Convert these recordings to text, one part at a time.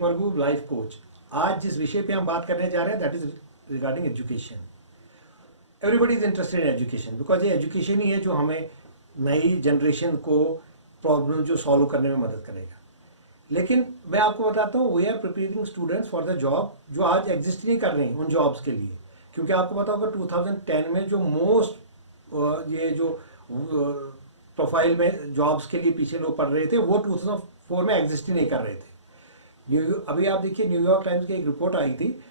Vinayak मरगू, life coach. आज जिस विषय पे हम बात करने जा रहे हैं that is regarding education. Everybody is interested in education because ये एजुकेशन ही है जो हमें नई जनरेशन को प्रॉब्लम जो सॉल्व करने में मदद करेगा। लेकिन मैं आपको बताता हूँ we are preparing students for the job जो आज एग्जिस्ट नहीं कर रही हैं उन जॉब्स के लिए। क्योंकि आपको पता होगा 2010 में जो मोस्ट ये जो प्रोफाइल में जॉब्स के लिए पीछे लोग पढ़ रहे थे वो 2004 में एग्जिस्ट ही नहीं कर रहे थे। अभी आप देखिए न्यूयॉर्क टाइम्स की एक रिपोर्ट आई थी,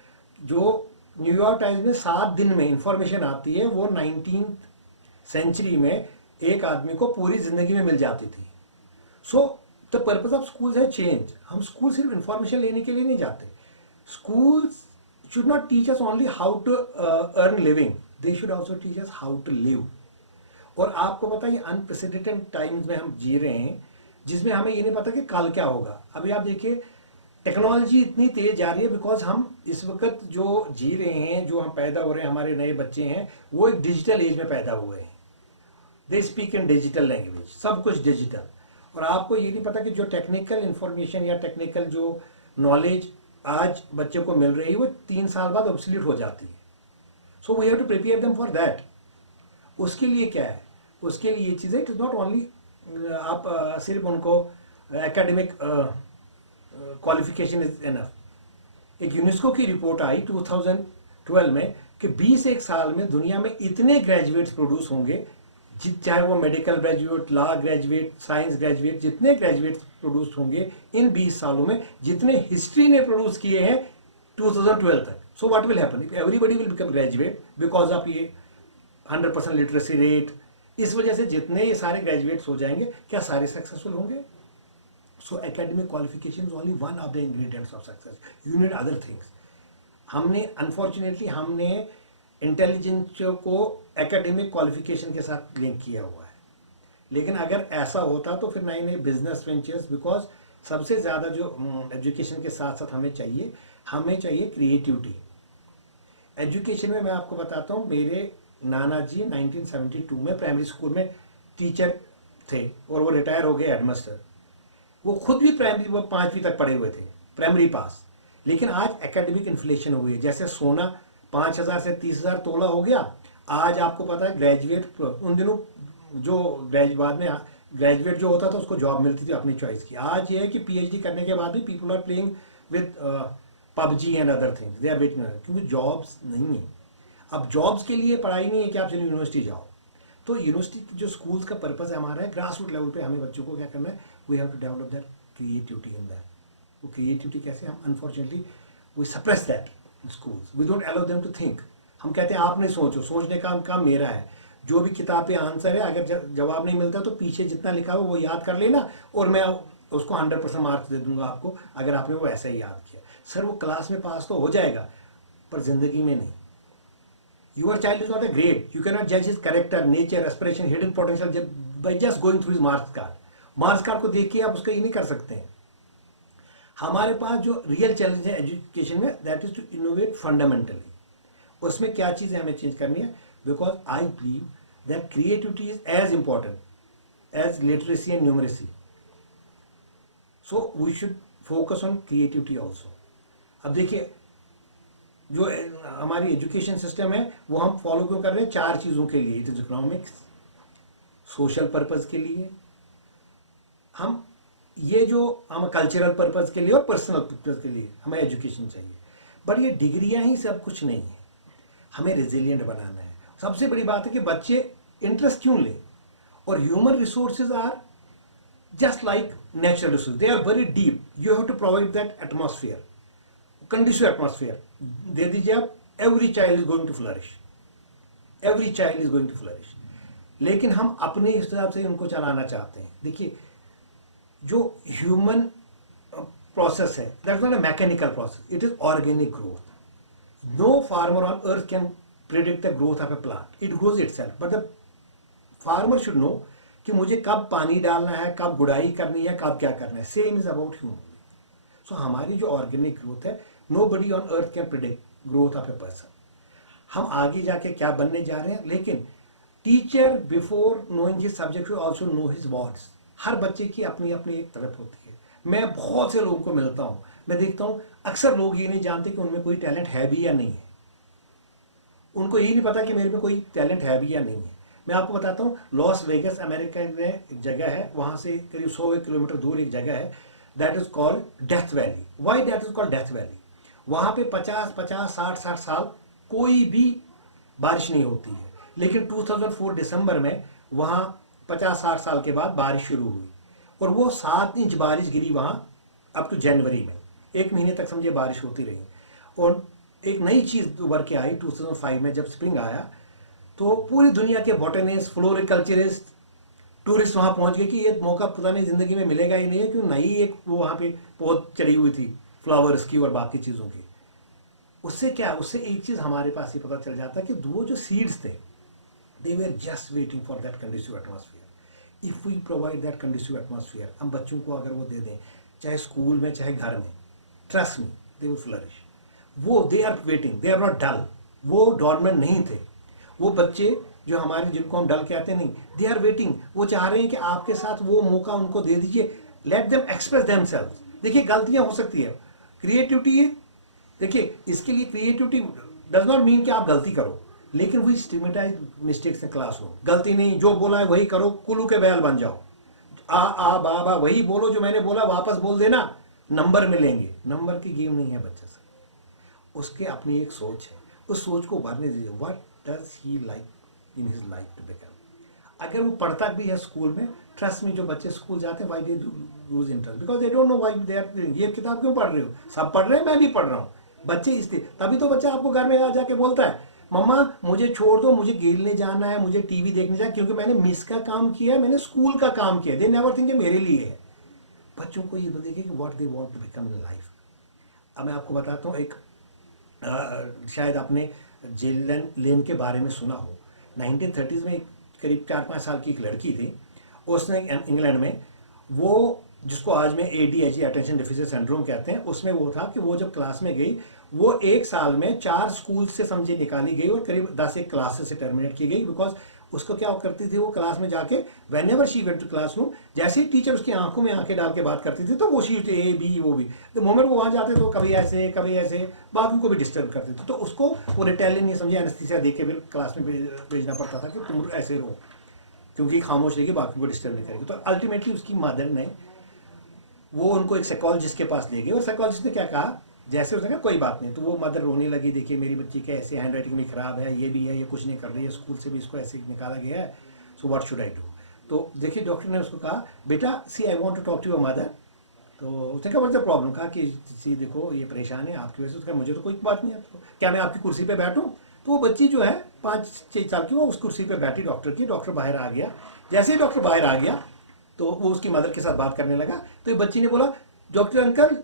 जो न्यूयॉर्क टाइम्स में 7 दिन में इंफॉर्मेशन आती है वो 19th सेंचुरी में एक आदमी को पूरी जिंदगी में मिल जाती थी। So the purpose of schools है चेंज। हम स्कूल सिर्फ इंफॉर्मेशन लेने के लिए नहीं जाते। Schools should not teach us only how to earn living, they should also teach us how to live। और आपको पता है ये अनप्रेसिडेंटेड टाइम्स में हम जी रहे हैं जिसमें हमें ये नहीं पता कि कल क्या होगा। अभी आप देखिए टेक्नोलॉजी इतनी तेज जा रही है बिकॉज हम इस वक्त जो जी रहे हैं, जो हम पैदा हो रहे हैं, हमारे नए बच्चे हैं वो एक डिजिटल एज में पैदा हुए हैं। They speak in digital language, सब कुछ डिजिटल। और आपको ये नहीं पता कि जो टेक्निकल इंफॉर्मेशन या टेक्निकल जो नॉलेज आज बच्चे को मिल रही है वो 3 साल बाद ऑब्सोल्यूट हो जाती है। So we have to prepare them for that. उसके लिए क्या है, उसके लिए ये चीज़ें इट इज़ नॉट ओनली आप सिर्फ उनको एकेडमिक क्वालिफिकेशन इज एनफ। एक यूनेस्को की रिपोर्ट आई 2012 में कि 21 साल में दुनिया में इतने ग्रेजुएट्स प्रोड्यूस होंगे, चाहे वो medical graduate, law graduate, science graduate, जितने ग्रेजुएट्स प्रोड्यूस होंगे इन 20 सालों में जितने हिस्ट्री ने प्रोड्यूस किए हैं 2012 तक। So what will happen if everybody will become graduate because of ये 100% लिटरेसी रेट। इस वजह से जितने ये सारे ग्रेजुएट्स हो जाएंगे क्या सारे सक्सेसफुल होंगे? So academic qualification is only one of the ingredients of success. You need other things. हमने अनफॉर्चुनेटली हमने इंटेलिजेंस को एकेडमिक क्वालिफिकेशन के साथ लिंक किया हुआ है। लेकिन अगर ऐसा होता तो फिर नए नए बिजनेस वेंचर्स, बिकॉज सबसे ज़्यादा जो एजुकेशन के साथ साथ हमें चाहिए क्रिएटिविटी। एजुकेशन में मैं आपको बताता हूँ, मेरे नाना जी 1972 में प्राइमरी स्कूल में टीचर थे और वो रिटायर हो गए हेडमास्टर। वो खुद भी प्राइमरी 5वीं तक पढ़े हुए थे, प्राइमरी पास। लेकिन आज एकेडमिक इन्फ्लेशन हुई है। जैसे सोना 5,000 से 30,000 तोला हो गया। आज आपको पता है ग्रेजुएट, उन दिनों जो बाद में ग्रेजुएट जो होता था उसको जॉब मिलती थी अपनी चॉइस की। आज ये है कि पीएचडी करने के बाद भी people are playing with PUBG and other things, they are waiting, क्योंकि जॉब्स नहीं है। अब जॉब्स के लिए पढ़ाई नहीं है कि आप चलिए यूनिवर्सिटी जाओ। तो यूनिवर्सिटी जो स्कूल्स का पर्पज़ है हमारा है ग्रास रूट लेवल पे हमें बच्चों को क्या करना है, we have to develop that creativity in that. वो क्रिएटिविटी कैसे, हम unfortunately we suppress that in schools, we don't allow them to think. हम कहते हैं आप नहीं सोचो, सोचने का काम मेरा है। जो भी किताब पे आंसर है अगर जवाब नहीं मिलता तो पीछे जितना लिखा हो वो याद कर लेना और मैं उसको 100% मार्क्स दे दूंगा आपको अगर आपने वो ऐसा ही याद किया। सर वो क्लास में पास तो हो जाएगा पर जिंदगी में नहीं। Your child is not a grade. You cannot judge his character, nature, aspiration, hidden potential by just going through his marks card. Marks card को देख के आप उसका ये नहीं कर सकते हैं। हमारे पास जो रियल चैलेंज है एजुकेशन में that is to innovate fundamentally. उसमें क्या चीज़ें हमें चेंज करनी है, because I believe that creativity is as important as literacy and numeracy. So we should focus on creativity also. अब देखिए जो हमारी एजुकेशन सिस्टम है वो हम फॉलो क्यों कर रहे हैं, 4 चीज़ों के लिए। It is economics, social purpose के लिए, हम ये जो हम कल्चरल पर्पज़ के लिए और पर्सनल पर्पज़ के लिए हमें एजुकेशन चाहिए। बट ये डिग्रियां ही सब कुछ नहीं है, हमें रेजिलिएंट बनाना है। सबसे बड़ी बात है कि बच्चे इंटरेस्ट क्यों लें। और human resources are just like natural resource, they are very deep. You have to provide that atmosphere, conducive atmosphere दे दीजिए आप। Every child is going to flourish, every child is going to flourish. लेकिन हम अपने हिसाब से उनको चलाना चाहते हैं। देखिए जो ह्यूमन प्रोसेस है that's not a mechanical process, it is organic growth. No farmer on earth can predict the growth of a plant, it grows itself. But the farmer should know कि मुझे कब पानी डालना है, कब गुड़ाई करनी है, कब क्या करना है। Same is about human. So हमारी जो ऑर्गेनिक ग्रोथ है, nobody on earth can predict growth of a person. हम आगे जाके क्या बनने जा रहे हैं, लेकिन teacher before knowing his subject should also know his words. हर बच्चे की अपनी अपनी एक तरफ होती है। मैं बहुत से लोगों को मिलता हूँ, मैं देखता हूँ अक्सर लोग ये नहीं जानते कि उनमें कोई टैलेंट है भी या नहीं है। उनको यही नहीं पता कि मेरे में कोई टैलेंट है भी या नहीं है। मैं आपको बताता हूँ, लॉस वेगस अमेरिका में एक जगह है, वहाँ से करीब 100 किलोमीटर दूर एक जगह है, that is called death valley. Why that is called death valley? वहाँ पे 50-50, 60-60 साल कोई भी बारिश नहीं होती है, लेकिन 2004 दिसंबर में वहाँ 50-60 साल के बाद बारिश शुरू हुई, और वो 7 इंच बारिश गिरी वहाँ अप टू जनवरी में। 1 महीने तक समझिए बारिश होती रही। और एक नई चीज़ उभर के आई 2005 में, जब स्प्रिंग आया तो पूरी दुनिया के बॉटनिस्ट, फ्लोरिकल्चरिस्ट, टूरिस्ट वहाँ पहुँच गए कि ये मौका पता नहीं ज़िंदगी में मिलेगा ही नहीं है, क्यों नई एक वो वहाँ पे पौध चढ़ी हुई थी फ्लावर्स की और बाकी चीज़ों की। उससे क्या, उससे एक चीज़ हमारे पास ही पता चल जाता कि वो जो सीड्स थे, they were just waiting for that conducive atmosphere. If we provide that conducive atmosphere, हम बच्चों को अगर वो दे दें, चाहे स्कूल में चाहे घर में, trust me, they will flourish. वो they are waiting, they are not dull. वो dormant नहीं थे। वो बच्चे जो हमारे, जिनको हम डल कहते नहीं, दे आर वेटिंग। वो चाह रहे हैं कि आपके साथ वो मौका उनको दे दीजिए, लेट देम एक्सप्रेस देमसेल्व्स। देखिए गलतियां हो सकती है, क्रिएटिविटी, देखिए इसके लिए क्रिएटिविटी डज नॉट मीन कि आप गलती करो, लेकिन we stigmatize mistakes in classroom. गलती नहीं, जो बोला है वही करो, कुल्लू के बैल बन जाओ, आ बा बा वही बोलो, जो मैंने बोला वापस बोल देना, नंबर मिलेंगे। नंबर की गेम नहीं है बच्चे से, उसके अपनी एक सोच है, उस सोच को भरने दीजिए। What does he like in his life to become. अगर वो पढ़ता भी है स्कूल में, ट्रस्ट में जो बच्चे स्कूल जाते हैं, why they lose interest, because they don't know why they are, ये किताब क्यों पढ़ रहे हो, सब पढ़ रहे हैं, मैं भी पढ़ रहा हूँ। बच्चे इसलिए, तभी तो बच्चा आपको घर में आ जाके बोलता है, मम्मा मुझे छोड़ दो, मुझे खेलने जाना है, मुझे टीवी देखने जाना, क्योंकि मैंने मिस का काम किया है, मैंने स्कूल का काम किया। दे नेवर थिंक मेरे लिए है। बच्चों को ये देखिए कि what they want to become in life. अब मैं आपको बताता हूँ, एक शायद आपने जिलन लेन के बारे में सुना हो। 1930s में एक करीब 4-5 साल की एक लड़की थी, उसने इंग्लैंड में, वो जिसको आज में ADHD अटेंशन डिफिसिट सिंड्रोम कहते हैं, उसमें वो था कि वो जब क्लास में गई, वो 1 साल में 4 स्कूल से समझे निकाली गई और करीब 10 एक क्लासेस से टर्मिनेट की गई। बिकॉज उसको क्या करती थी, वो क्लास में जाके whenever she went to classroom, जैसे ही टीचर उसकी आंखों में आंखें डाल के बात करती थी, तो वो शी A B वो भी, द मोमेंट वो वहाँ जाते तो कभी ऐसे कभी ऐसे बाकी को भी डिस्टर्ब करते थे, तो उसको वो रिटेलिंग नहीं समझे, एनेस्थीसिया दे के फिर क्लास में भेजना पड़ता था कि तुम ऐसे रहो, क्योंकि खामोश रहेगी, बाकी को डिस्टर्ब नहीं करेगी। तो अल्टीमेटली उसकी मदर ने वो उनको एक साइकोलॉजिस्ट के पास ले गई, और साइकोलॉजिस्ट ने क्या कहा, जैसे उसने कहा कोई बात नहीं, तो वो मदर रोने लगी, देखिए मेरी बच्ची के ऐसे हैंड राइटिंग भी खराब है, ये भी है, ये कुछ नहीं कर रही है, स्कूल से भी इसको ऐसे निकाला गया है, so what should I do. तो देखिए डॉक्टर ने उसको कहा, बेटा see I want to talk to your mother. तो उसने कहा व्हाट्स द प्रॉब्लम, कहा कि सी देखो ये परेशान है आपकी वजह से। उसका मुझे तो कोई बात नहीं है, तो क्या मैं आपकी कुर्सी पर बैठूँ? तो वो बच्ची जो है 5-6 साल की, वो उस कुर्सी पर बैठी डॉक्टर की, डॉक्टर बाहर आ गया। जैसे ही डॉक्टर बाहर आ गया तो वो उसकी मदर के साथ बात करने लगा। तो ये बच्ची ने बोला, डॉक्टर अंकल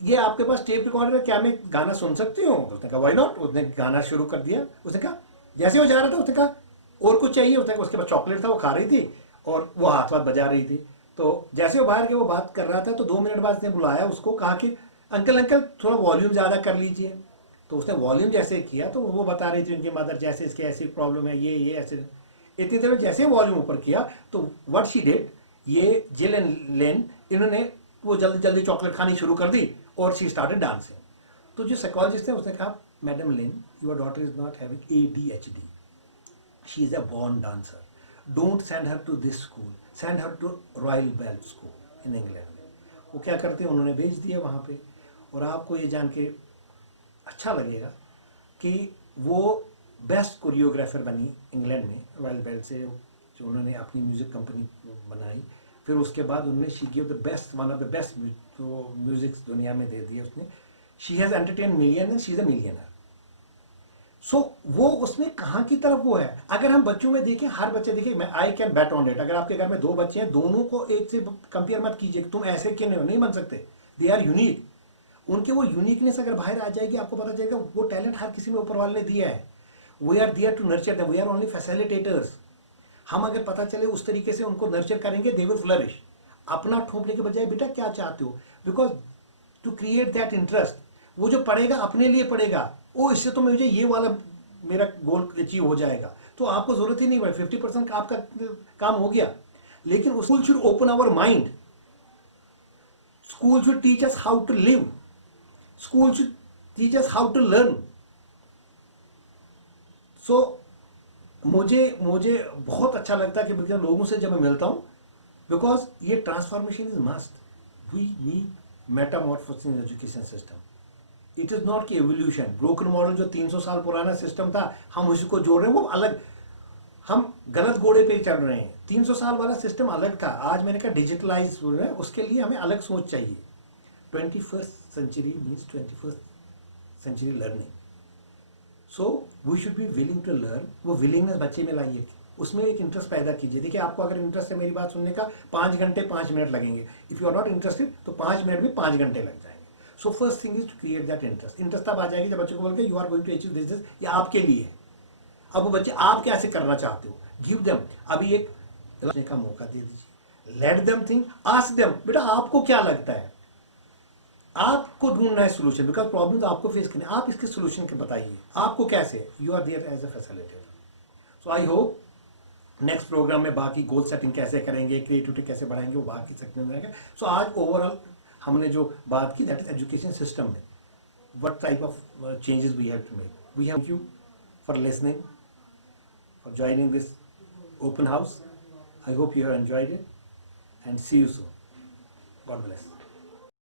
ये आपके पास टेप रिकॉर्डर है, क्या मैं गाना सुन सकती हूँ? तो उसने कहा व्हाई नॉट। उसने गाना शुरू कर दिया। उसने कहा, जैसे वो जा रहा था उसने कहा और कुछ चाहिए? उसने कहा, उसके पास चॉकलेट था, वो खा रही थी और वो हाथ हाथ बजा रही थी। तो जैसे वो बाहर के वो बात कर रहा था, तो 2 मिनट बाद उसने बुलाया उसको, कहा कि अंकल अंकल थोड़ा वॉल्यूम ज़्यादा कर लीजिए। तो उसने वॉल्यूम जैसे किया तो वो बता रही थी उनकी मदर, जैसे इसके ऐसी प्रॉब्लम है, ये ऐसे। इतनी देर में जैसे वॉल्यूम ऊपर किया तो व्हाट शी डिड, ये जिल एंड लेन, इन्होंने वो जल्दी जल्दी चॉकलेट खानी शुरू कर दी और शी स्टार्टेड डांसिंग। तो जो साइकोलॉजिस्ट है उसने कहा, madam Lin, your daughter is not having ADHD, she is a born dancer, don't send her to this school, send her to royal ballet school in England में। वो क्या करते हैं, उन्होंने भेज दिया वहाँ पे। और आपको ये जान के अच्छा लगेगा कि वो बेस्ट कोरियोग्राफर बनी इंग्लैंड में, रॉयल बेल से जो उन्होंने अपनी म्यूज़िक कंपनी बनाई। फिर उसके बाद उन्होंने she give the best, one of the best जो म्यूजिक दुनिया में दे दिए उसने। She has entertain millionaire, she is a millionaire. So वो उसमें कहाँ की तरफ वो है। अगर हम बच्चों में देखें, हर बच्चे देखिए, मैं I can bat on it, अगर आपके घर में 2 बच्चे हैं, दोनों को एक से कंपेयर मत कीजिए, तुम ऐसे क्यों नहीं बन सकते। They are unique. उनके वो यूनिकनेस अगर बाहर आ जाएगी, आपको पता चलेगा वो टैलेंट हर किसी में ऊपर वाले ने दिया है। We are there to nurture them, we are only facilitators. हम अगर पता चले उस तरीके से उनको नर्चर करेंगे, दे विल फ्लरिश। अपना ठोकने के बजाय बेटा क्या चाहते हो, because to create that interest, वो जो पढ़ेगा अपने लिए पढ़ेगा, ओ इससे तो मुझे ये वाला मेरा गोल अचीव हो जाएगा, तो आपको जरूरत ही नहीं पड़े, 50% आपका काम हो गया। लेकिन school should open our mind, school should teach us how to live, School should teach us how to learn. So मुझे बहुत अच्छा लगता है कि लोगों से जब मैं मिलता हूँ, बिकॉज ये transformation is must. We need metamorphosis in education system. It is not कि एवोल्यूशन. ब्रोकन मॉडल जो 300 साल पुराना सिस्टम था, हम उसको जोड़ रहे हैं, वो अलग, हम गलत घोड़े पे चल रहे हैं. 300 साल वाला सिस्टम अलग था. आज मैंने कहा डिजिटलाइज हो रहा है, उसके लिए हमें अलग सोच चाहिए. 21st century means 21st century learning. So we should be willing to learn. वो विलिंगनेस बच्चे में लाइए, उसमें एक इंटरेस्ट पैदा कीजिए. देखिए, आपको अगर इंटरेस्ट है मेरी बात सुनने का, 5 घंटे 5 मिनट लगेंगे. If you are not interested तो 5 मिनट में 5 घंटे लग जाएंगे. So first thing is to create that interest. Interest तब आ जाएगी जब बच्चों को बोल के you are going to achieve this, ये आपके लिए है. अब वो बच्चे आप कैसे करना चाहते हो, गिव देम. अभी एक का मौका दे दीजिए. Let them think, ask them, बेटा आपको क्या लगता है, आपको ढूंढना है सोल्यूशन, बिकॉज प्रॉब्लम तो आपको फेस करनी है. आप इसके सोल्यूशन के बताइए, आपको कैसे. You are there as a facilitator. So I hope next program में बाकी गोल सेटिंग कैसे करेंगे, क्रिएटिविटी कैसे बढ़ाएंगे, वो बाकी सेक्शन में रहेगा. सो आज ओवरऑल हमने जो बात की, दैट इज एजुकेशन सिस्टम में what type of changes we have to make. We have you for listening, for joining this open house. I hope you have enjoyed it and see you soon. God bless.